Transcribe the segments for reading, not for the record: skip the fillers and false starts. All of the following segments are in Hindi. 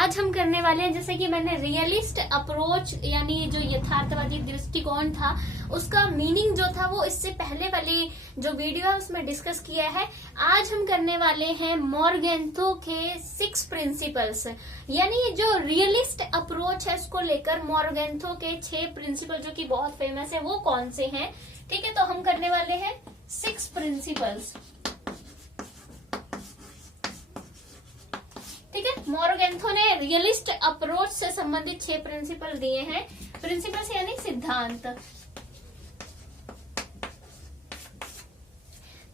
आज हम करने वाले हैं, जैसे कि मैंने रियलिस्ट अप्रोच यानी जो यथार्थवादी दृष्टिकोण था उसका मीनिंग जो था वो इससे पहले वाली जो वीडियो है उसमें डिस्कस किया है। आज हम करने वाले हैं मोरगेंथो के 6 प्रिंसिपल्स, यानी जो रियलिस्ट अप्रोच है उसको लेकर मोरगेंथो के 6 प्रिंसिपल जो कि बहुत फेमस है वो कौन से हैं। ठीक है, तो हम करने वाले हैं 6 प्रिंसिपल्स। ठीक है, मोरगेंथो ने रियलिस्ट अप्रोच से संबंधित 6 प्रिंसिपल दिए हैं। प्रिंसिपल्स यानी सिद्धांत।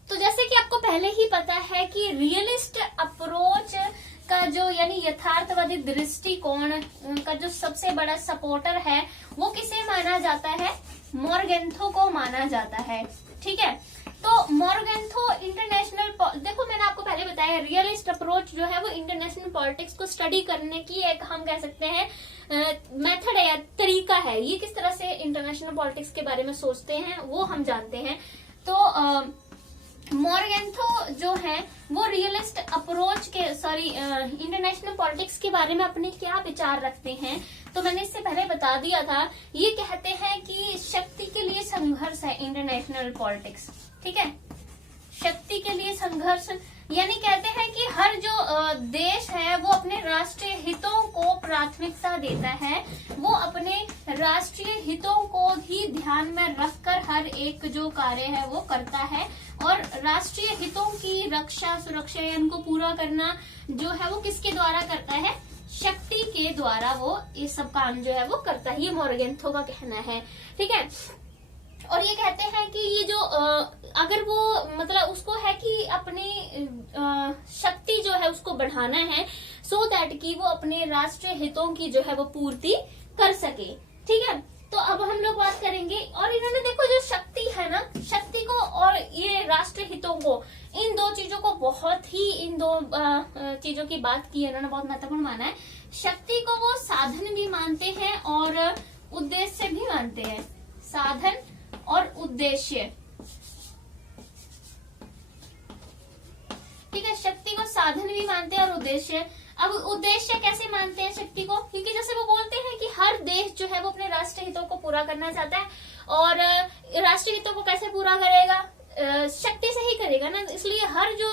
तो जैसे कि आपको पहले ही पता है कि रियलिस्ट अप्रोच का जो यानी यथार्थवादी दृष्टिकोण का जो सबसे बड़ा सपोर्टर है वो किसे माना जाता है, मोरगेंथो को माना जाता है। ठीक है, तो मोरगेंथो इंटरनेशनल, देखो मैंने आपको पहले बताया रियलिस्ट अप्रोच जो है वो इंटरनेशनल पॉलिटिक्स को स्टडी करने की एक हम कह सकते हैं मेथड है या तरीका है। ये किस तरह से इंटरनेशनल पॉलिटिक्स के बारे में सोचते हैं वो हम जानते हैं। तो मोरगेंथो जो है वो रियलिस्ट अप्रोच के इंटरनेशनल पॉलिटिक्स के बारे में अपने क्या विचार रखते हैं। तो मैंने इससे पहले बता दिया था, ये कहते हैं कि शक्ति के लिए संघर्ष है इंटरनेशनल पॉलिटिक्स। ठीक है, शक्ति के लिए संघर्ष यानी कहते हैं कि हर जो देश है वो अपने राष्ट्रीय हितों को प्राथमिकता देता है, वो अपने राष्ट्रीय हितों को ही ध्यान में रखकर हर एक जो कार्य है वो करता है। और राष्ट्रीय हितों की रक्षा सुरक्षा या उनको पूरा करना जो है वो किसके द्वारा करता है, शक्ति के द्वारा वो ये सब काम जो है वो करता है। ये मोरगेंथो का कहना है। ठीक है, और ये कहते हैं कि ये जो अगर वो मतलब उसको है कि अपनी शक्ति जो है उसको बढ़ाना है सो दैट कि वो अपने राष्ट्रीय हितों की जो है वो पूर्ति कर सके। ठीक है, तो अब हम लोग बात करेंगे। और इन्होंने देखो जो शक्ति है ना, शक्ति को और ये राष्ट्रीय हितों को, इन दो चीजों को बहुत ही, इन दो चीजों की बात की है इन्होंने, बहुत महत्वपूर्ण माना है। शक्ति को वो साधन भी मानते हैं और उद्देश्य भी मानते हैं। साधन और उद्देश्य। ठीक है, शक्ति को साधन भी मानते हैं और उद्देश्य। अब उद्देश्य कैसे मानते हैं शक्ति को, क्योंकि जैसे वो बोलते हैं कि हर देश जो है वो अपने राष्ट्रीय हितों को पूरा करना चाहता है और राष्ट्रीय हितों को कैसे पूरा करेगा, शक्ति से ही करेगा ना। इसलिए हर जो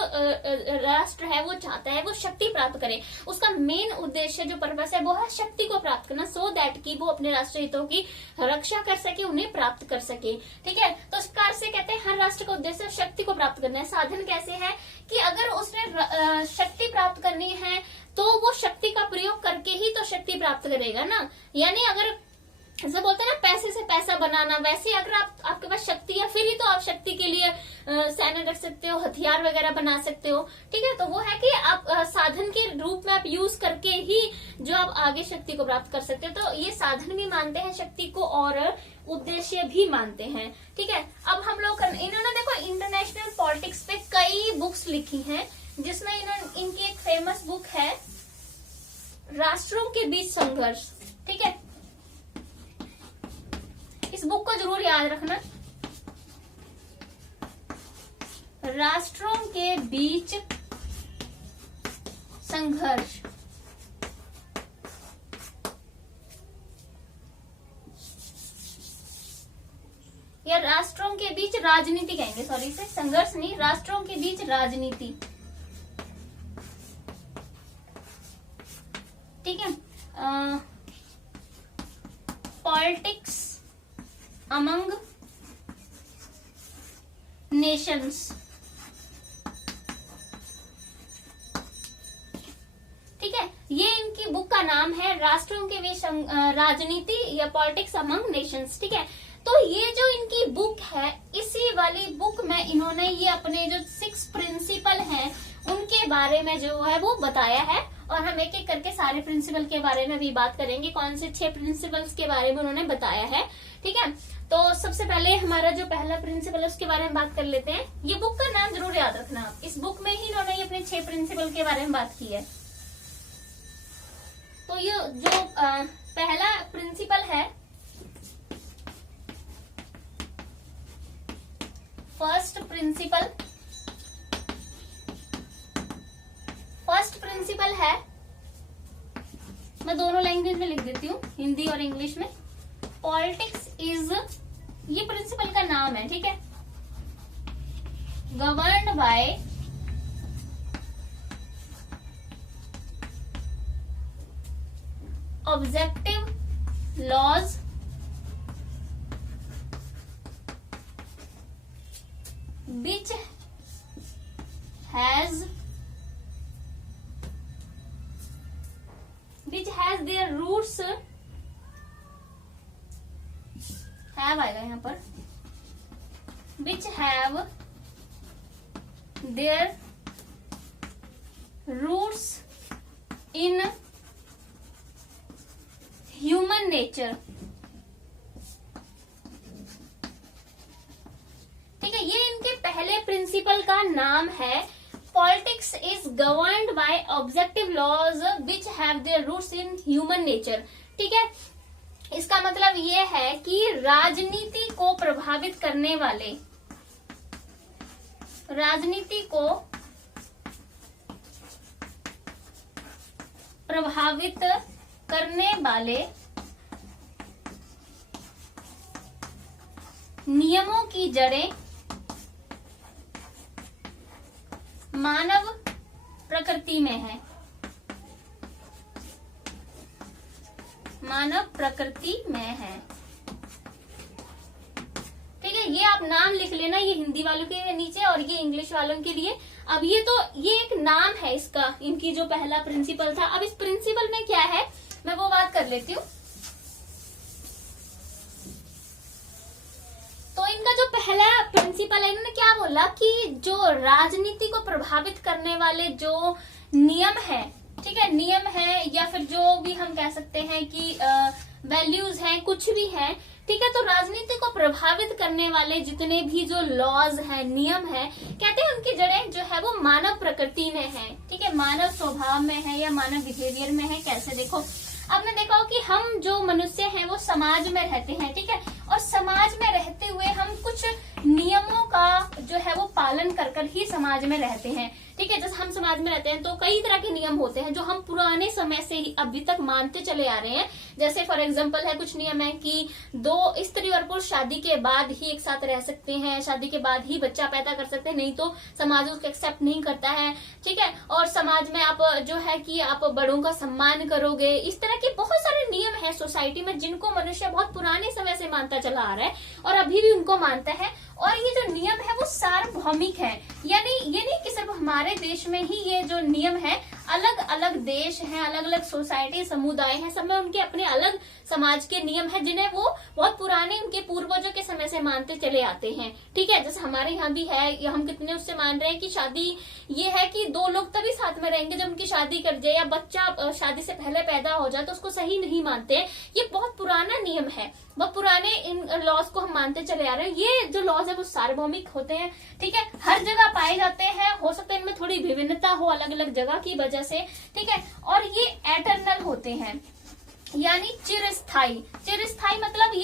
राष्ट्र है वो चाहता है वो शक्ति प्राप्त करे। उसका मेन उद्देश्य जो पर्पस है वो है शक्ति को प्राप्त करना, सो दैट कि वो अपने राष्ट्रीय हितों की रक्षा कर सके, उन्हें प्राप्त कर सके। ठीक है, तो इस प्रकार से कहते हैं हर राष्ट्र का उद्देश्य शक्ति को प्राप्त करना है। साधन कैसे है कि अगर उसने शक्ति प्राप्त करनी है तो वो शक्ति का प्रयोग करके ही तो शक्ति प्राप्त करेगा ना। यानी अगर जैसे बोलते हैं ना पैसे से पैसा बनाना, वैसे अगर आपके पास शक्ति है फिर ही तो आप शक्ति के लिए सेना रख सकते हो, हथियार वगैरह बना सकते हो। ठीक है, तो वो है कि आप साधन के रूप में आप यूज करके ही जो आप आगे शक्ति को प्राप्त कर सकते हो। तो ये साधन भी मानते हैं शक्ति को और उद्देश्य भी मानते हैं। ठीक है, अब हम लोग इन्होंने देखो इंटरनेशनल पॉलिटिक्स पे कई बुक्स लिखी हैं, जिसमें इनकी एक फेमस बुक है राष्ट्रों के बीच संघर्ष। ठीक है, इस बुक को जरूर याद रखना, राष्ट्रों के बीच संघर्ष। या राष्ट्रों के बीच राजनीति कहेंगे, सॉरी से संघर्ष नहीं, राष्ट्रों के बीच राजनीति। ठीक है, पॉलिटिक्स अमंग नेशंस। ठीक है, ये इनकी बुक का नाम है, राष्ट्रों के बीच राजनीति या पॉलिटिक्स अमंग नेशंस। ठीक है, तो ये जो इनकी बुक है, इसी वाली बुक में इन्होंने ये अपने जो 6 प्रिंसिपल हैं उनके बारे में जो है वो बताया है। और हम एक एक करके सारे प्रिंसिपल के बारे में भी बात करेंगे, कौन से 6 प्रिंसिपल्स के बारे में उन्होंने बताया है। ठीक है, तो सबसे पहले हमारा जो पहला प्रिंसिपल है उसके बारे में बात कर लेते हैं। ये बुक का नाम जरूर याद रखना आप, इस बुक में ही इन्होंने अपने 6 प्रिंसिपल के बारे में बात की है। तो ये जो पहला प्रिंसिपल है, फर्स्ट प्रिंसिपल, फर्स्ट प्रिंसिपल है मैं दोनों लैंग्वेज में लिख देती हूँ, हिंदी और इंग्लिश में। पॉलिटिक्स इज, ये प्रिंसिपल का नाम है, ठीक है, governed by objective laws which has their roots, have आएगा यहाँ पर, which have their roots in human nature। ठीक है, ये इनके पहले प्रिंसिपल का नाम है। Politics is governed by objective laws which have their roots in human nature. ठीक है, इसका मतलब ये है कि राजनीति को प्रभावित करने वाले, राजनीति को प्रभावित करने वाले नियमों की जड़ें मानव प्रकृति में है, मानव प्रकृति में है। ठीक है, ये आप नाम लिख लेना, ये हिंदी वालों के नीचे और ये इंग्लिश वालों के लिए। अब ये तो ये एक नाम है इसका, इनकी जो पहला प्रिंसिपल था। अब इस प्रिंसिपल में क्या है मैं वो बात कर लेती हूँ। तो इनका जो पहला प्रिंसिपल है, इन्होंने क्या बोला कि जो राजनीति को प्रभावित करने वाले जो नियम है, ठीक है, नियम है या फिर जो भी हम कह सकते हैं कि वैल्यूज हैं, कुछ भी है, ठीक है, तो राजनीति को प्रभावित करने वाले जितने भी जो लॉज हैं, नियम है, कहते हैं उनकी जड़ें जो है वो मानव प्रकृति में है। ठीक है, मानव स्वभाव में है या मानव बिहेवियर में है। कैसे देखो, आपने देखा हो कि हम जो मनुष्य हैं वो समाज में रहते हैं, ठीक है, और समाज में रहते हुए हम कुछ नियमों का जो है वो पालन कर कर ही समाज में रहते हैं। ठीक है, जैसे हम समाज में रहते हैं तो कई तरह के नियम होते हैं जो हम पुराने समय से ही अभी तक मानते चले आ रहे हैं। जैसे फॉर एग्जांपल है, कुछ नियम है कि दो स्त्री और पुरुष शादी के बाद ही एक साथ रह सकते हैं, शादी के बाद ही बच्चा पैदा कर सकते हैं, नहीं तो समाज उसको एक्सेप्ट नहीं करता है। ठीक है, और समाज में आप जो है कि आप बड़ों का सम्मान करोगे। इस तरह के बहुत सारे नियम है सोसाइटी में जिनको मनुष्य बहुत पुराने समय से मानता चला आ रहा है और अभी भी उनको मानता है। और ये जो नियम है वो सार्वभौमिक है, यानी ये नहीं कि सिर्फ हमारे देश में ही ये जो नियम है, अलग अलग देश हैं, अलग अलग सोसाइटी समुदाय हैं, सब में उनके अपने अलग समाज के नियम हैं जिन्हें वो बहुत पुराने उनके पूर्वजों के समय से मानते चले आते हैं। ठीक है, जैसे हमारे यहाँ भी है, या हम कितने उससे मान रहे हैं कि शादी ये है कि दो लोग तभी साथ में रहेंगे जब उनकी शादी कर जाए या बच्चा शादी से पहले पैदा हो जाए तो उसको सही नहीं मानते। ये बहुत पुराना नियम है, बहुत पुराने इन लॉज को हम मानते चले आ रहे हैं। ये जो लॉज है वो सार्वभौमिक होते हैं। ठीक है, हर जगह पाए जाते हैं, हो सकता है इनमें थोड़ी विभिन्नता हो अलग अलग जगह की वजह से। ठीक है, और ये एटर्नल होते हैं, यानी चिरस्थाई। चिरस्थाई मतलब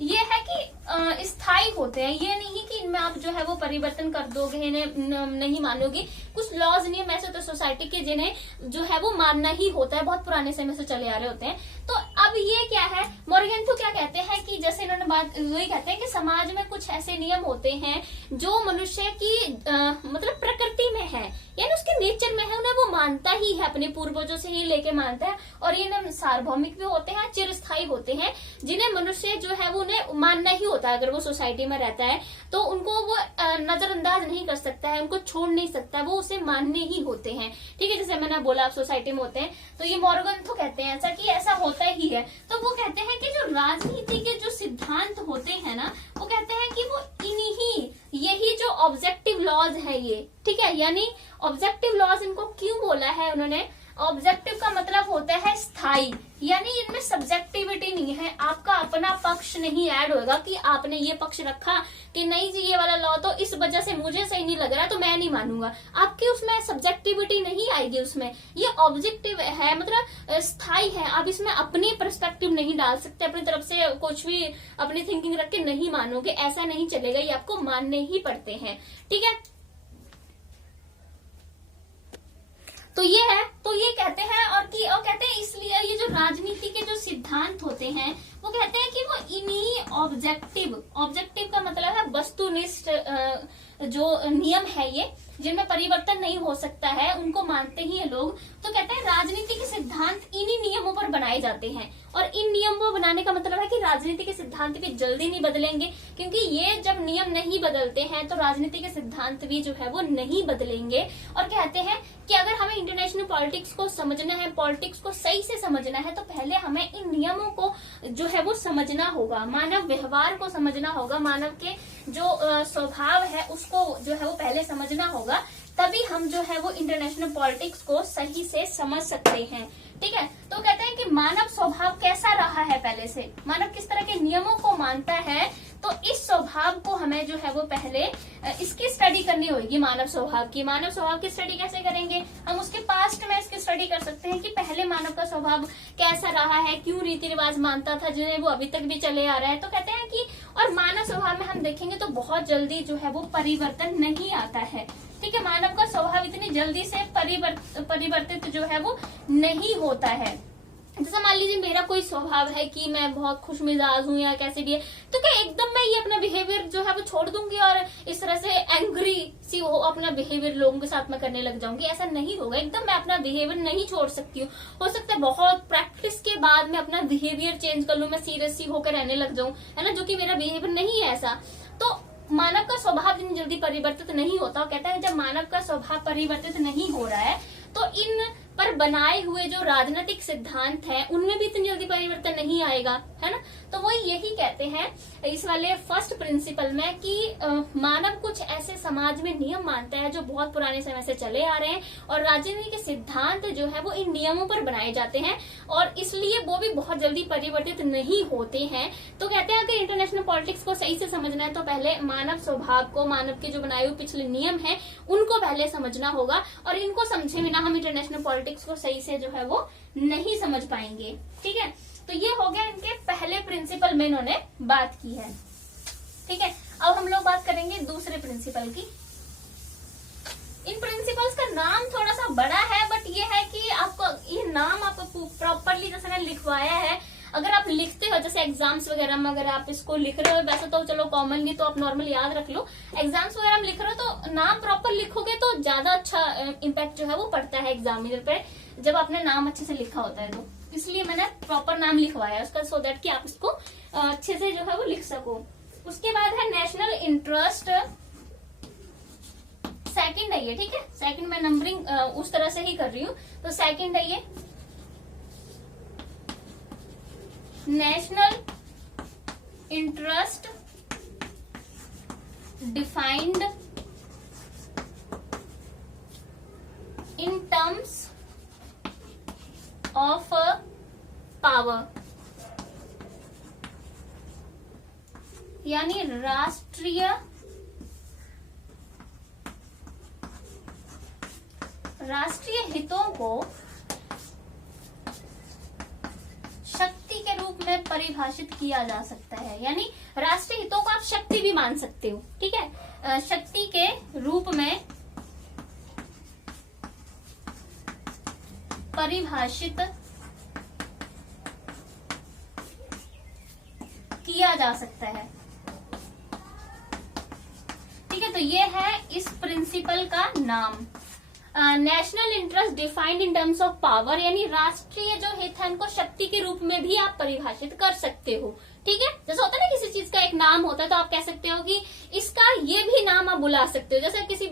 ये है कि स्थायी होते हैं, ये नहीं कि इनमें आप जो है वो परिवर्तन कर दोगे, इन्हें नहीं मानोगे। कुछ लॉज नियम ऐसे तो सोसाइटी के जिन्हें जो है वो मानना ही होता है, बहुत पुराने समय से चले आ रहे होते हैं। तो अब ये क्या है, मोरगेंथो क्या कहते हैं कि जैसे इन्होंने बात वही कहते हैं कि समाज में कुछ ऐसे नियम होते हैं जो मनुष्य की मतलब प्रकृति में है, यानी उसके नेचर में है, उन्हें वो मानता ही है, अपने पूर्वजों से ही लेके मानता है। और ये नियम सार्वभौमिक भी होते हैं, चिरस्थायी होते हैं, जिन्हें मनुष्य जो है वो उन्हें मानना ही होता है। अगर वो सोसाइटी में रहता है तो उनको वो नजरअंदाज नहीं कर सकता है, उनको छोड़ नहीं सकता है, वो उसे मानने ही होते हैं। ठीक है, जैसे मैंने बोला आप सोसाइटी में होते हैं, तो ये मोरगेंथो कहते हैं ऐसा कि ऐसा होता ही है। तो वो कहते हैं कि जो राजनीति के जो सिद्धांत होते हैं ना, वो कहते हैं कि वो यही जो ऑब्जेक्टिव लॉज है ये, ठीक है, यानी ऑब्जेक्टिव लॉज इनको क्यों बोला है उन्होंने, ऑब्जेक्टिव का मतलब होता है स्थायी, यानी इनमें सब्जेक्टिविटी नहीं है, आपका अपना पक्ष नहीं ऐड होगा कि आपने ये पक्ष रखा कि नहीं जी ये वाला लॉ तो इस वजह से मुझे सही नहीं लग रहा तो मैं नहीं मानूंगा। आपकी उसमें सब्जेक्टिविटी नहीं आएगी, उसमें ये ऑब्जेक्टिव है, मतलब स्थायी है। आप इसमें अपनी पर्सपेक्टिव नहीं डाल सकते, अपनी तरफ से कुछ भी अपनी थिंकिंग रख के नहीं मानोगे, ऐसा नहीं चलेगा, ये आपको मानने ही पड़ते हैं। ठीक है, तो ये है, तो ये कहते हैं और कहते हैं इसलिए ये जो राजनीति के जो सिद्धांत होते हैं वो कहते हैं कि वो इन्हीं ऑब्जेक्टिव का मतलब है वस्तुनिष्ठ जो नियम है ये, जिनमें परिवर्तन नहीं हो सकता है, उनको मानते ही ये लोग। तो कहते हैं राजनीति के सिद्धांत इन्हीं नियमों पर बनाए जाते हैं, और इन नियमों को बनाने का मतलब है कि राजनीति के सिद्धांत भी जल्दी नहीं बदलेंगे, क्योंकि ये जब नियम नहीं बदलते हैं तो राजनीति के सिद्धांत भी जो है वो नहीं बदलेंगे। और कहते हैं कि अगर हमें इंटरनेशनल पॉलिटिक्स को समझना है, पॉलिटिक्स को सही से समझना है, तो पहले हमें इन नियमों को जो है वो समझना होगा, मानव व्यवहार को समझना होगा, मानव के जो स्वभाव है उसको जो है वो पहले समझना होगा, तभी हम जो है वो इंटरनेशनल पॉलिटिक्स को सही से समझ सकते हैं। ठीक है, तो कहते हैं कि मानव स्वभाव कैसा रहा है पहले से, मानव किस तरह के नियमों को मानता है, तो इस स्वभाव को हमें जो है वो पहले इसकी स्टडी करनी होगी। मानव स्वभाव की स्टडी कैसे करेंगे, हम उसके पास्ट में इसकी स्टडी कर सकते हैं कि पहले मानव का स्वभाव कैसा रहा है, क्यों रीति रिवाज मानता था जिन्हें वो अभी तक भी चले आ रहा है। तो कहते हैं कि और मानव स्वभाव में हम देखेंगे तो बहुत जल्दी जो है वो परिवर्तन नहीं आता है। ठीक है, मानव का स्वभाव इतनी जल्दी से परिवर्तित जो है वो नहीं होता है। जैसे मान लीजिए मेरा कोई स्वभाव है कि मैं बहुत खुशमिजाज हूँ या कैसे भी है, तो क्या एकदम मैं ये अपना बिहेवियर जो है वो छोड़ दूंगी और इस तरह से एंग्री सी हो अपना बिहेवियर लोगों के साथ में करने लग जाऊंगी? ऐसा नहीं होगा, एकदम मैं अपना बिहेवियर नहीं छोड़ सकती हूँ। हो सकता है बहुत प्रैक्टिस के बाद मैं अपना बिहेवियर चेंज कर लूँ, मैं सीरियस सी होकर रहने लग जाऊं, है ना, जो कि मेरा बिहेवियर नहीं है ऐसा। तो मानव का स्वभाव इतनी जल्दी परिवर्तित नहीं होता। कहता है जब मानव का स्वभाव परिवर्तित नहीं हो रहा है तो इन पर बनाए हुए जो राजनीतिक सिद्धांत हैं उनमें भी इतनी जल्दी परिवर्तन नहीं आएगा, है ना। तो वो यही कहते हैं इस वाले फर्स्ट प्रिंसिपल में कि मानव कुछ ऐसे समाज में नियम मानता है जो बहुत पुराने समय से चले आ रहे हैं, और राजनीति के सिद्धांत जो है वो इन नियमों पर बनाए जाते हैं, और इसलिए वो भी बहुत जल्दी परिवर्तित नहीं होते हैं। तो कहते हैं कि इंटरनेशनल पॉलिटिक्स को सही से समझना है तो पहले मानव स्वभाव को, मानव के जो बनाए हुए पिछले नियम है उनको पहले समझना होगा, और इनको समझे बिना हम इंटरनेशनल पॉलिटिक्स को सही से जो है वो नहीं समझ पाएंगे। ठीक है, तो ये हो गया इनके पहले प्रिंसिपल में इन्होंने बात की है। ठीक है, अब हम लोग बात करेंगे दूसरे प्रिंसिपल की। इन प्रिंसिपल्स का नाम थोड़ा सा बड़ा है, बट ये है कि आपको ये नाम आपको प्रॉपरली जैसे मैंने लिखवाया है, अगर आप लिखते हो जैसे एग्जाम्स वगैरह में अगर आप इसको लिख रहे हो, वैसे तो चलो कॉमनली तो आप नॉर्मल याद रख लो, एग्जाम्स वगैरह में लिख रहे हो तो नाम प्रॉपर लिखोगे तो ज्यादा अच्छा इम्पैक्ट जो है वो पड़ता है एग्जामिनर पे, जब आपने नाम अच्छे से लिखा होता है। तो इसलिए मैंने प्रॉपर नाम लिखवाया उसका, सो दैट कि आप इसको अच्छे से जो है वो लिख सको। उसके बाद है नेशनल इंटरेस्ट, सेकंड है ये। ठीक है, सेकंड में नंबरिंग उस तरह से ही कर रही हूँ, तो सेकंड है ये national interest defined in terms of power, यानी राष्ट्रीय हितों को शक्ति के रूप में परिभाषित किया जा सकता है। यानी राष्ट्रीय हितों को आप शक्ति भी मान सकते हो। ठीक है, शक्ति के रूप में परिभाषित किया जा सकता है। ठीक है, तो ये है इस प्रिंसिपल का नाम, national interest defined in terms of power, यानी राष्ट्रीय जो हित है उनको शक्ति के रूप में भी आप परिभाषित कर सकते हो। ठीक है, जैसे होता है ना किसी चीज का एक नाम होता है तो आप कह सकते हो कि इसका ये भी नाम आप बुला सकते हो। जैसे किसी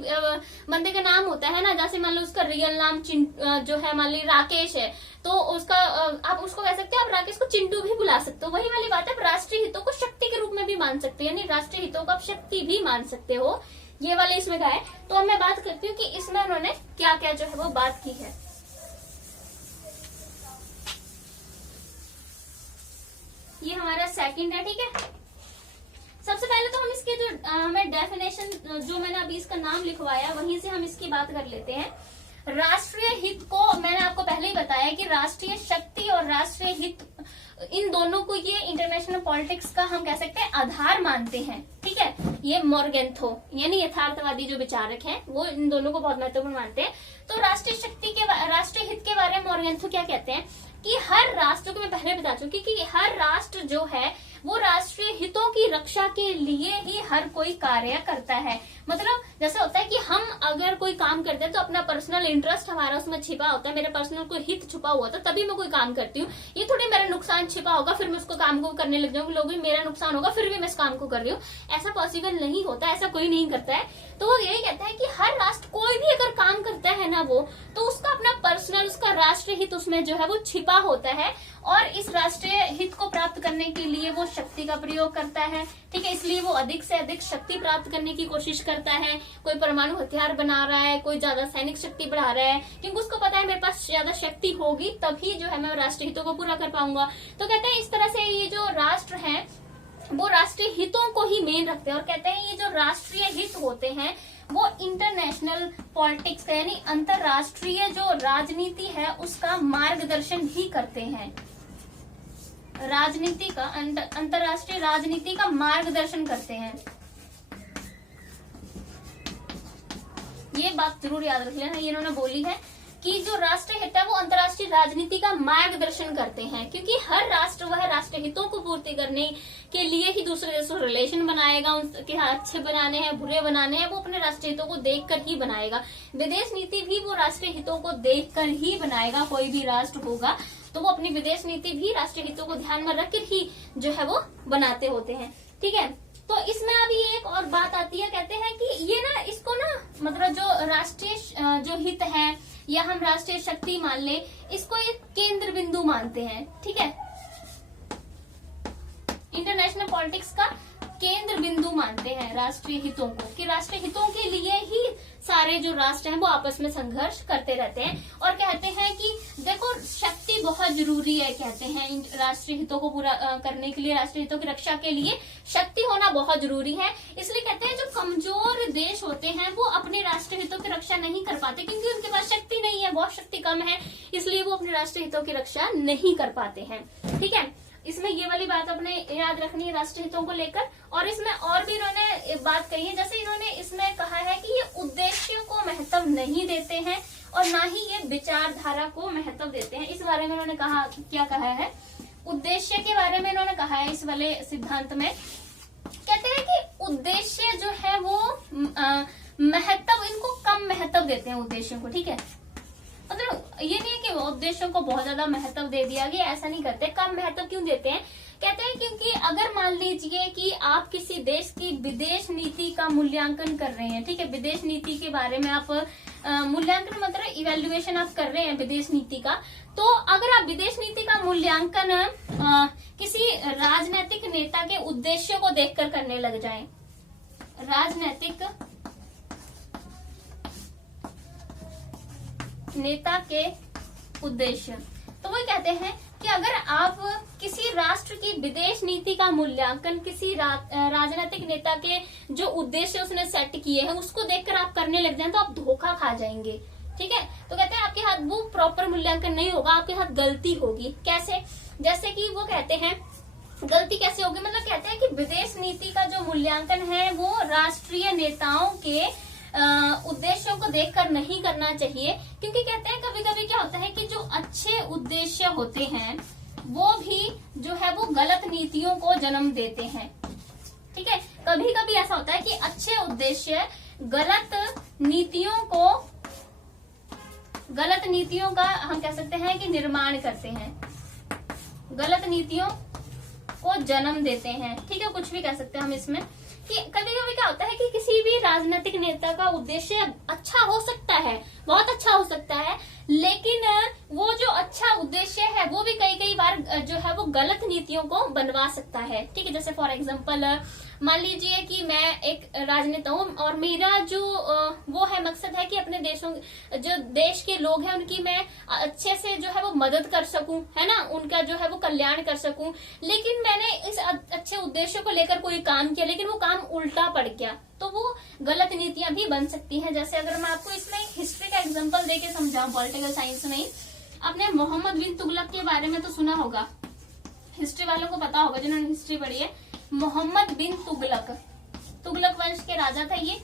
बंदे का नाम होता है ना, जैसे मान लो उसका रियल नाम जो है मान ली राकेश है, तो उसका आप उसको कह सकते हो, आप राकेश को चिंटू भी बुला सकते हो। वही वाली बात है, आप राष्ट्रीय हितों को शक्ति के रूप में भी मान सकते हो, यानी राष्ट्रीय हितों को आप शक्ति भी मान सकते हो। ये वाले इसमें का है। तो अब मैं बात करती हूँ कि इसमें उन्होंने क्या क्या जो है वो बात की है। ये हमारा सेकंड है। ठीक है, सबसे पहले तो हम इसके जो हमें डेफिनेशन जो मैंने अभी इसका नाम लिखवाया वहीं से हम इसकी बात कर लेते हैं। राष्ट्रीय हित को मैंने आपको पहले ही बताया कि राष्ट्रीय शक्ति और राष्ट्रीय हित इन दोनों को ये इंटरनेशनल पॉलिटिक्स का हम कह सकते हैं आधार मानते हैं। ठीक है, ये मॉर्गेंथो यानी यथार्थवादी जो विचारक हैं वो इन दोनों को बहुत महत्वपूर्ण मानते हैं। तो राष्ट्रीय हित के बारे में मॉर्गेंथो क्या कहते हैं कि हर राष्ट्र को, मैं पहले बता चुकी कि हर राष्ट्र जो है वो राष्ट्रीय हितों की रक्षा के लिए ही हर कोई कार्य करता है। मतलब जैसे होता है कि हम अगर कोई काम करते हैं तो अपना पर्सनल इंटरेस्ट हमारा उसमें छिपा होता है, मेरा पर्सनल कोई हित छुपा हुआ था तभी मैं कोई काम करती हूँ। ये थोड़ी मेरा नुकसान छिपा होगा फिर मैं उसको काम को करने लग जाऊंगी, लोग मेरा नुकसान होगा फिर भी मैं इस काम को कर रही हूँ, ऐसा पॉसिबल नहीं होता, ऐसा कोई नहीं करता है। तो वो यही कहता है कि हर राष्ट्र कोई भी अगर काम करता है ना वो, तो उसका अपना पर्सनल, उसका राष्ट्रीय हित उसमें जो है वो छिपा होता है और इस राष्ट्रीय हित को प्राप्त करने के लिए वो शक्ति का प्रयोग करता है। ठीक है, इसलिए वो अधिक से अधिक शक्ति प्राप्त करने की कोशिश करता है। कोई परमाणु हथियार बना रहा है, कोई ज्यादा सैनिक शक्ति बढ़ा रहा है, क्योंकि उसको पता है मेरे पास ज्यादा शक्ति होगी तभी जो है मैं राष्ट्रीय हितों को पूरा कर पाऊंगा। तो कहते हैं इस तरह से ये जो राष्ट्र है वो राष्ट्रीय हितों को ही मेन रखते हैं और कहते हैं ये जो राष्ट्रीय हित होते हैं वो इंटरनेशनल पॉलिटिक्स का यानी अंतरराष्ट्रीय जो राजनीति है उसका मार्गदर्शन भी करते हैं। राजनीति का, अंतरराष्ट्रीय राजनीति का मार्गदर्शन करते हैं। ये बात जरूर याद रख लेना, ये इन्होंने बोली है कि जो राष्ट्रीय हित है वो अंतर्राष्ट्रीय राजनीति का मार्गदर्शन करते हैं, क्योंकि हर राष्ट्र वह राष्ट्रीय हितों को पूर्ति करने के लिए ही दूसरे देशों से रिलेशन बनाएगा, उनके अच्छे बनाने हैं बुरे बनाने हैं वो अपने राष्ट्रीय हितों को देखकर ही बनाएगा। विदेश नीति भी वो राष्ट्रीय हितों को देखकर ही बनाएगा। कोई भी राष्ट्र होगा तो वो अपनी विदेश नीति भी राष्ट्रीय हितों को ध्यान में रखकर ही जो है वो बनाते होते हैं। ठीक है, तो इसमें अभी एक और बात आती है, कहते हैं कि ये ना इसको ना मतलब जो राष्ट्रीय जो हित है या हम राष्ट्रीय शक्ति मान ले, इसको एक केंद्र बिंदु मानते हैं। ठीक है, इंटरनेशनल पॉलिटिक्स का केंद्र बिंदु मानते हैं राष्ट्रीय हितों को, कि राष्ट्रीय हितों के लिए ही सारे जो राष्ट्र हैं वो आपस में संघर्ष करते रहते हैं और कहते हैं कि देखो शक्ति बहुत जरूरी है। कहते हैं इन राष्ट्रीय हितों को पूरा करने के लिए, राष्ट्रीय हितों की रक्षा के लिए शक्ति होना बहुत जरूरी है। इसलिए कहते हैं जो कमजोर देश होते हैं वो अपने राष्ट्रीय हितों की रक्षा नहीं कर पाते, क्योंकि उनके पास शक्ति नहीं है, बहुत शक्ति कम है, इसलिए वो अपने राष्ट्रीय हितों की रक्षा नहीं कर पाते हैं। ठीक है, इसमें ये वाली बात अपने याद रखनी है राष्ट्रीय हितों को लेकर। और इसमें और भी इन्होंने बात कही है, जैसे इन्होंने इसमें कहा है कि ये उद्देश्यों को महत्व नहीं देते हैं और ना ही ये विचारधारा को महत्व देते हैं। इस बारे में इन्होंने कहा, क्या कहा है, उद्देश्य के बारे में इन्होंने कहा है इस वाले सिद्धांत में। कहते हैं कि उद्देश्य जो है वो महत्व, इनको कम महत्व देते हैं उद्देश्यों को। ठीक है, मतलब ये नहीं है कि उद्देश्यों को बहुत ज्यादा महत्व दे दिया गया, ऐसा नहीं करते। कम महत्व क्यों देते हैं, कहते हैं क्योंकि अगर मान लीजिए कि आप किसी देश की विदेश नीति का मूल्यांकन कर रहे हैं, ठीक है, विदेश नीति के बारे में आप मूल्यांकन मतलब इवेल्युएशन आप कर रहे हैं विदेश नीति का, तो अगर आप विदेश नीति का मूल्यांकन किसी राजनीतिक नेता के उद्देश्यों को देखकर करने लग जाएं, राजनीतिक नेता के उद्देश्य, तो वो कहते हैं कि अगर आप किसी राष्ट्र की विदेश नीति का मूल्यांकन किसी राजनीतिक नेता के जो उद्देश्य उसने सेट किए हैं उसको देखकर आप करने लग जाएं तो आप धोखा खा जाएंगे। ठीक है, तो कहते हैं आपके हाथ वो प्रॉपर मूल्यांकन नहीं होगा, आपके हाथ गलती होगी। कैसे, जैसे कि वो कहते हैं गलती कैसे होगी, मतलब कहते हैं कि विदेश नीति का जो मूल्यांकन है वो राष्ट्रीय नेताओं के उद्देश्यों को देखकर नहीं करना चाहिए, क्योंकि कहते हैं कभी कभी क्या होता है कि जो अच्छे उद्देश्य होते हैं वो भी जो है वो गलत नीतियों को जन्म देते हैं। ठीक है, कभी कभी ऐसा होता है कि अच्छे उद्देश्य गलत नीतियों का हम कह सकते हैं कि निर्माण करते हैं, गलत नीतियों को जन्म देते हैं। ठीक है, कुछ भी कह सकते हैं हम इसमें कि कभी कभी क्या होता है कि किसी भी राजनीतिक नेता का उद्देश्य अच्छा हो सकता है, बहुत अच्छा हो सकता है, लेकिन वो जो अच्छा उद्देश्य है वो भी कई बार जो है वो गलत नीतियों को बनवा सकता है। ठीक है, जैसे फॉर एग्जांपल मान लीजिए कि मैं एक राजनेता हूँ और मेरा जो वो है मकसद है कि अपने जो देश के लोग हैं उनकी मैं अच्छे से जो है वो मदद कर सकूं, है ना, उनका जो है वो कल्याण कर सकूं, लेकिन मैंने इस अच्छे उद्देश्य को लेकर कोई काम किया लेकिन वो काम उल्टा पड़ गया, तो वो गलत नीतियां भी बन सकती हैं। जैसे अगर मैं आपको इसमें हिस्ट्री का एग्जांपल देके समझाऊं, पॉलिटिकल साइंस में आपने मोहम्मद बिन तुगलक के बारे में तो सुना होगा, हिस्ट्री वालों को पता होगा जिन्होंने हिस्ट्री पढ़ी है, मोहम्मद बिन तुगलक, तुगलक वंश के राजा था ये।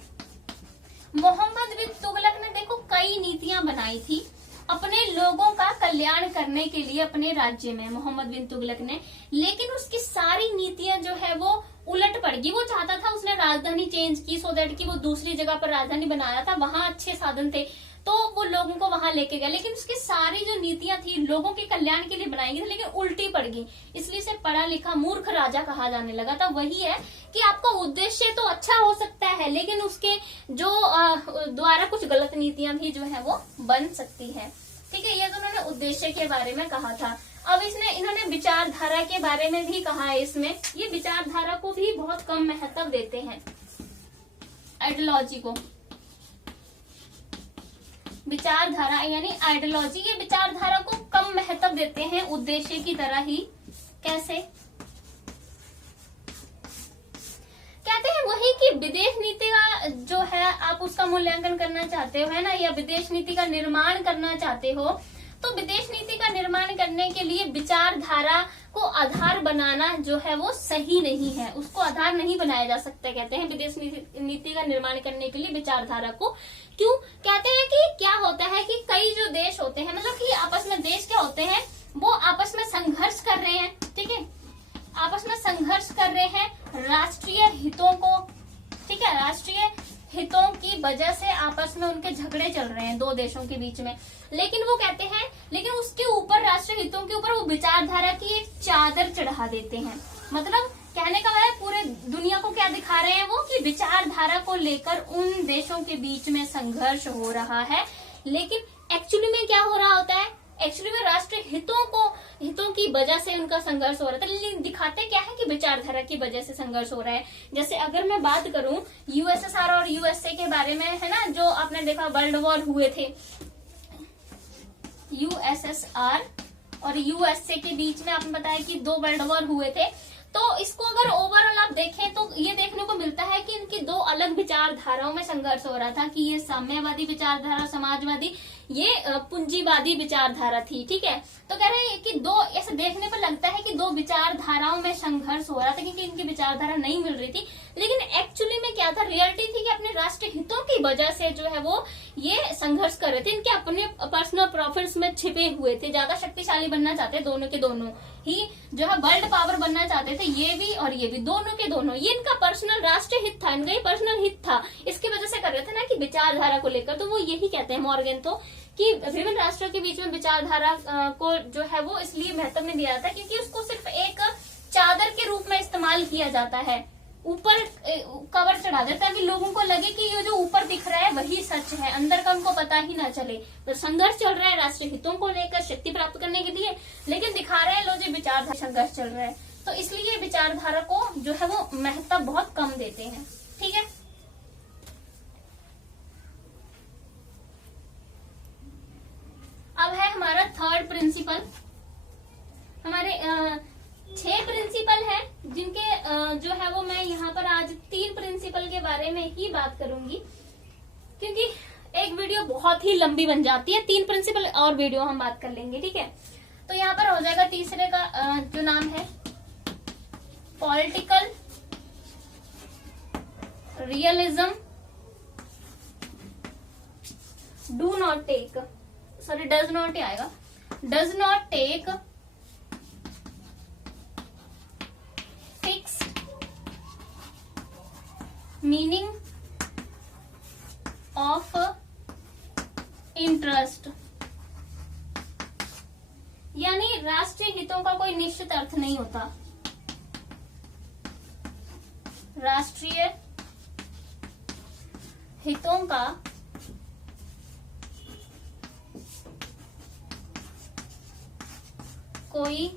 मोहम्मद बिन तुगलक ने देखो कई नीतियां बनाई थी अपने लोगों का कल्याण करने के लिए अपने राज्य में, मोहम्मद बिन तुगलक ने, लेकिन उसकी सारी नीतियां जो है वो उलट पड़ गई। वो चाहता था, उसने राजधानी चेंज की सो दैट कि वो दूसरी जगह पर राजधानी बनाया था, वहां अच्छे साधन थे तो वो लोगों को वहां लेके गया, लेकिन उसकी सारी जो नीतियां थी लोगों के कल्याण के लिए बनाई गई थी, लेकिन उल्टी पड़ गई, इसलिए इसे पढ़ा लिखा मूर्ख राजा कहा जाने लगा था। वही है कि आपका उद्देश्य तो अच्छा हो सकता है, लेकिन उसके जो द्वारा कुछ गलत नीतियां भी जो है वो बन सकती है। ठीक है, ये तो उन्होंने उद्देश्य के बारे में कहा था। अब इन्होंने विचारधारा के बारे में भी कहा है। इसमें ये विचारधारा को भी बहुत कम महत्व देते हैं, आइडियोलॉजी को। विचारधारा यानी आइडियोलॉजी, ये विचारधारा को कम महत्व देते हैं उद्देश्य की तरह ही। कैसे? कहते हैं वही कि विदेश नीति का जो है आप उसका मूल्यांकन करना चाहते हो, है ना, या विदेश नीति का निर्माण करना चाहते हो, तो विदेश नीति का निर्माण करने के लिए विचारधारा को आधार बनाना जो है वो सही नहीं है, उसको आधार नहीं बनाया जा सकता। कहते हैं विदेश नीति का निर्माण करने के लिए विचारधारा को, क्यों? कहते हैं कि क्या होता है कि कई जो देश होते हैं, मतलब कि आपस में देश क्या होते हैं, वो आपस में संघर्ष कर रहे हैं। ठीक है, आपस में संघर्ष कर रहे हैं राष्ट्रीय हितों को, ठीक है, राष्ट्रीय हितों की वजह से आपस में उनके झगड़े चल रहे हैं दो देशों के बीच में, लेकिन वो कहते हैं, लेकिन उसके ऊपर राष्ट्रीय हितों के ऊपर वो विचारधारा की एक चादर चढ़ा देते हैं। मतलब कहने का है पूरे दुनिया को क्या दिखा रहे हैं वो, कि विचारधारा को लेकर उन देशों के बीच में संघर्ष हो रहा है, लेकिन एक्चुअली में क्या हो रहा होता है, एक्चुअली में राष्ट्रीय हितों की वजह से उनका संघर्ष हो रहा था, लेकिन दिखाते क्या है कि विचारधारा की वजह से संघर्ष हो रहा है। जैसे अगर मैं बात करूं यूएसएसआर और यूएसए के बारे में, है ना, जो आपने देखा वर्ल्ड वॉर हुए थे, यूएसएसआर और यूएसए के बीच में आपने बताया कि 2 वर्ल्ड वॉर हुए थे। तो इसको अगर ओवरऑल आप देखें तो ये देखने को मिलता है कि इनकी 2 अलग विचारधाराओं में संघर्ष हो रहा था, कि ये साम्यवादी विचारधारा, समाजवादी, ये पूंजीवादी विचारधारा थी। ठीक है, तो कह रहे हैं कि 2, ऐसे देखने पर लगता है कि 2 विचारधाराओं में संघर्ष हो रहा था, क्योंकि इनकी विचारधारा नहीं मिल रही थी, लेकिन एक्चुअली में क्या था, रियलिटी थी कि अपने राष्ट्रीय हितों की वजह से जो है वो ये संघर्ष कर रहे थे, इनके अपने पर्सनल प्रॉफिट्स में छिपे हुए थे, ज्यादा शक्तिशाली बनना चाहते, दोनों के दोनों ही जो है वर्ल्ड पावर बनना चाहते थे, ये भी और ये भी, दोनों के दोनों, ये इनका पर्सनल राष्ट्रीय हित था, इनका ये पर्सनल हित था, इसकी वजह से कर रहे थे ना कि विचारधारा को लेकर। तो वो यही कहते हैं मॉर्गन तो, कि विभिन्न राष्ट्रों के बीच में विचारधारा को जो है वो इसलिए महत्व नहीं दिया जाता क्योंकि उसको सिर्फ एक चादर के रूप में इस्तेमाल किया जाता है, ऊपर कवर चढ़ा देता है कि लोगों को लगे कि ये जो ऊपर दिख रहा है वही सच है, अंदर का उनको पता ही ना चले। तो संघर्ष चल रहा है राष्ट्रीय हितों को लेकर, शक्ति प्राप्त करने के लिए, लेकिन दिखा रहे हैं लोग जो विचारधारा संघर्ष चल रहा है, तो इसलिए विचारधारा को जो है वो महत्व बहुत कम देते हैं। ठीक है, अब है हमारा 3rd प्रिंसिपल। हमारे 6 प्रिंसिपल है, जिनके जो है वो मैं यहाँ पर आज 3 प्रिंसिपल के बारे में ही बात करूंगी, क्योंकि एक वीडियो बहुत ही लंबी बन जाती है। 3 प्रिंसिपल और वीडियो हम बात कर लेंगे। ठीक है, तो यहाँ पर हो जाएगा तीसरे का जो नाम है political realism do not take, sorry does not ही आएगा, does not take fixed meaning of interest, यानी राष्ट्रीय हितों का कोई निश्चित अर्थ नहीं होता। राष्ट्रीय हितों का कोई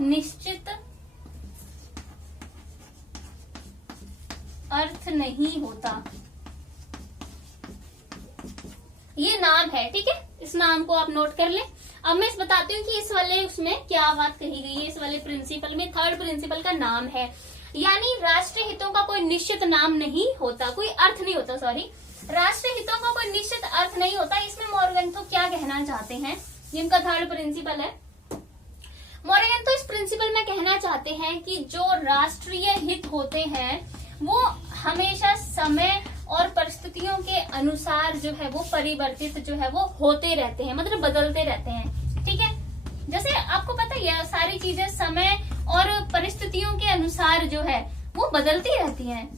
निश्चित अर्थ नहीं होता। ये नाम है, ठीक है, इस नाम को आप नोट कर लें। अब मैं बताती हूँ कि इस वाले उसमें क्या बात कही गई है। इस वाले प्रिंसिपल में 3rd प्रिंसिपल का नाम है, यानी राष्ट्रीय हितों का कोई निश्चित नाम नहीं होता, कोई अर्थ नहीं होता, सॉरी, राष्ट्रीय हितों का कोई निश्चित अर्थ नहीं होता। इसमें मॉर्गन तो क्या कहना चाहते हैं, ये इनका थर्ड प्रिंसिपल है। मोरेगन तो इस प्रिंसिपल में कहना चाहते हैं कि जो राष्ट्रीय हित होते हैं वो हमेशा समय और परिस्थितियों के अनुसार जो है वो परिवर्तित जो है वो होते रहते हैं, मतलब बदलते रहते हैं। ठीक है, जैसे आपको पता ही है सारी चीजें समय और परिस्थितियों के अनुसार जो है वो बदलती रहती हैं।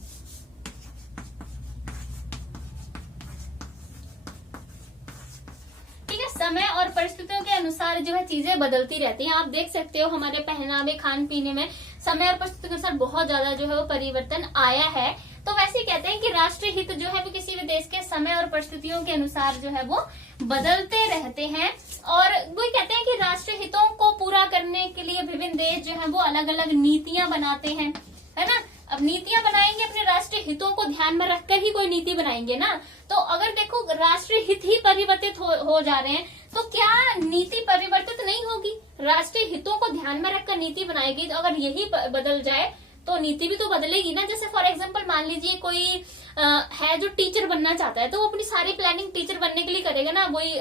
समय और परिस्थितियों के अनुसार जो है चीजें बदलती रहती हैं। आप देख सकते हो हमारे पहनावे, खान पीने में समय और परिस्थितियों के अनुसार बहुत ज्यादा जो है वो परिवर्तन आया है। तो वैसे ही कहते हैं कि राष्ट्रीय हित जो है वो किसी भी देश के समय और परिस्थितियों के अनुसार जो है वो बदलते रहते हैं। और वो कहते हैं कि राष्ट्रीय हितों को पूरा करने के लिए विभिन्न देश जो है वो अलग अलग नीतियां बनाते हैं, है ना। अब नीतियां बनाएंगे अपने राष्ट्रीय हितों को ध्यान में रखकर ही कोई नीति बनाएंगे ना। तो अगर देखो राष्ट्रीय हित ही परिवर्तित हो जा रहे हैं तो क्या नीति परिवर्तित नहीं होगी? राष्ट्रीय हितों को ध्यान में रखकर नीति बनाएगी, तो अगर यही बदल जाए तो नीति भी तो बदलेगी ना। जैसे फॉर एग्जांपल मान लीजिए कोई है जो टीचर बनना चाहता है, तो वो अपनी सारी प्लानिंग टीचर बनने के लिए करेगा ना, वही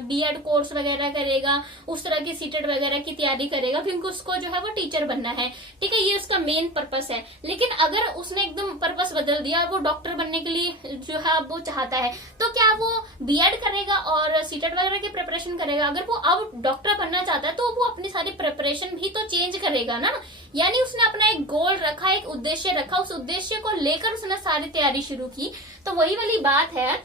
बीएड कोर्स वगैरह करेगा, उस तरह की सीटेट वगैरह की तैयारी करेगा, फिर उसको जो है वो टीचर बनना है। ठीक है, ये उसका मेन पर्पस है। लेकिन अगर उसने एकदम पर्पस बदल दिया, वो डॉक्टर बनने के लिए जो है वो चाहता है, तो क्या वो बीएड करेगा और सीटेट वगैरह की प्रिपरेशन करेगा? अगर वो अब डॉक्टर बनना चाहता है तो वो अपनी सारी प्रिपरेशन भी तो चेंज करेगा ना। यानी उसने अपना एक गोल रखा, एक उद्देश्य रखा, उस उद्देश्य को लेकर उसने सारी तैयारी शुरू की। तो वही वाली बात है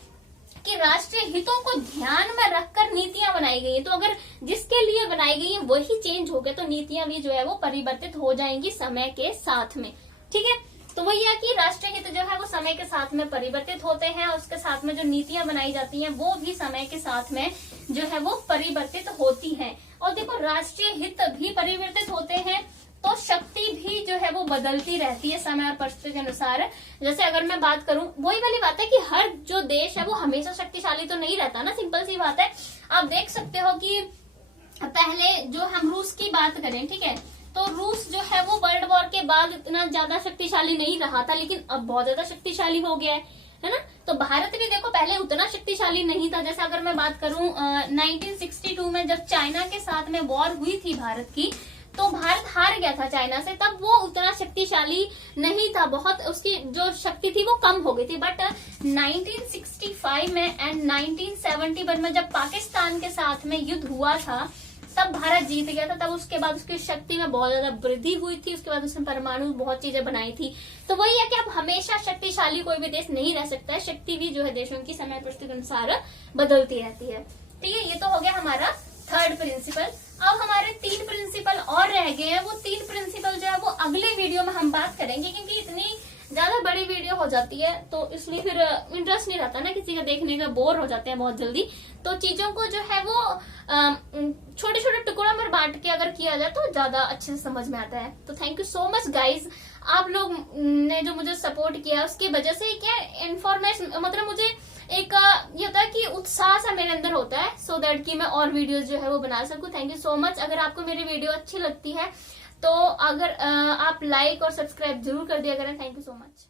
कि राष्ट्रीय हितों को ध्यान में रखकर नीतियां बनाई गई है। तो अगर जिसके लिए बनाई गई है वही चेंज हो गए तो नीतियां भी जो है वो परिवर्तित हो जाएंगी समय के साथ में। ठीक है, तो वही है कि राष्ट्रीय हित जो है वो समय के साथ में परिवर्तित होते हैं और उसके साथ में जो नीतियां बनाई जाती हैं वो भी समय के साथ में जो है वो परिवर्तित होती हैं। और देखो राष्ट्रीय हित भी परिवर्तित होते हैं तो शक्ति भी जो है वो बदलती रहती है समय और परिस्थिति के अनुसार। जैसे अगर मैं बात करूं, वही वाली बात है कि हर जो देश है वो हमेशा शक्तिशाली तो नहीं रहता ना, सिंपल सी बात है। आप देख सकते हो कि पहले जो हम रूस की बात करें, ठीक है, तो रूस जो है वो वर्ल्ड वॉर के बाद इतना ज्यादा शक्तिशाली नहीं रहा था, लेकिन अब बहुत ज्यादा शक्तिशाली हो गया है ना। तो भारत भी देखो पहले उतना शक्तिशाली नहीं था। जैसे अगर मैं बात करूं 1962 में जब चाइना के साथ में वॉर हुई थी भारत की, तो भारत हार गया था चाइना से। तब वो उतना शक्तिशाली नहीं था, बहुत उसकी जो शक्ति थी वो कम हो गई थी। बट 1965 में एंड 1971 में जब पाकिस्तान के साथ में युद्ध हुआ था तब भारत जीत गया था। तब उसके बाद उसकी शक्ति में बहुत ज्यादा वृद्धि हुई थी। उसके बाद उसने परमाणु बहुत चीजें बनाई थी। तो वही है कि अब हमेशा शक्तिशाली कोई भी देश नहीं रह सकता है। शक्ति भी जो है देशों की समय परिस्थिति के अनुसार बदलती रहती है। ठीक है, ये तो हो गया हमारा थर्ड प्रिंसिपल। अब हमारे 3 प्रिंसिपल और रह गए हैं। वो 3 प्रिंसिपल जो है वो अगले वीडियो में हम बात करेंगे, क्योंकि इतनी ज्यादा बड़ी वीडियो हो जाती है तो इसलिए फिर इंटरेस्ट नहीं रहता ना किसी का देखने का, बोर हो जाते हैं बहुत जल्दी। तो चीजों को जो है वो छोटे छोटे टुकड़ों में बांट के अगर किया जाए तो ज्यादा अच्छे से समझ में आता है। तो thank you so much guys, आप लोग ने जो मुझे सपोर्ट किया उसकी वजह से क्या इन्फॉर्मेशन, मतलब मुझे एक ये होता है कि उत्साह सा मेरे अंदर होता है, सो दैट कि मैं और वीडियोस जो है वो बना सकूं। Thank you so much. अगर आपको मेरी वीडियो अच्छी लगती है तो अगर आप लाइक और सब्सक्राइब जरूर कर दिया करें। Thank you so much.